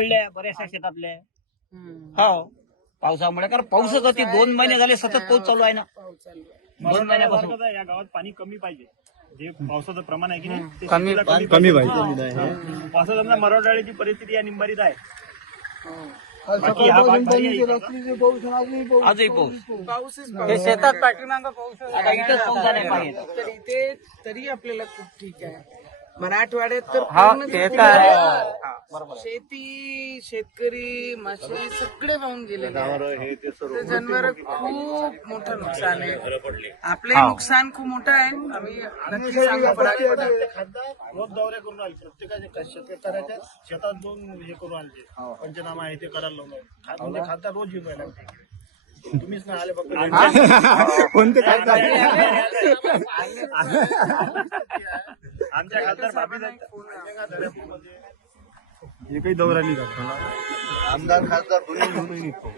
पडल्या बऱ्याचशा शेतातल्या. हो पावसामुळे, कारण पाऊसच होती 2 महिने झाले सतत पाऊस चालू आहे ना. 2 महिन्यापासून या गावात पाणी कमी पाहिजे. जे पावसाचं प्रमाण आहे की नाही ते कमी शेतीला कमी पाहिजे. असं समजा मराठवाड्याची परिस्थिती या निंबारीत आहे. आजही पाऊस हे शेतात पाठीमागं पाऊस आहे. आता इथंच पाऊस नाही पाहिजे. तर इथे तरी आपल्याला खूप ठीक आहे. मराठवाड्यात तर हा पूर्ण ते तिथे तर आहे. बरोबर आहे. शेती, शेतकरी, मासे सगळे वाहून गेलेले आहेत. जनावर खूप मोठं नुकसान आहे. आपले नुकसान खूप मोठं आहे. आम्ही नक्की सांगू रोज दौरे करून आले प्रत्येकाच्या शेतकऱ्याच्या शेतात जाऊन हे करून आले. पंचनामा आहे ते करायला लावलं. म्हणजे खासदार रोज येऊन राहिला आमच्या इकडे. तुम्हीच ना आले फक्त. कोणते काय आमच्या खासदार भाभी एकही दौरा नाही करतो. आमदार खासदार दोन्ही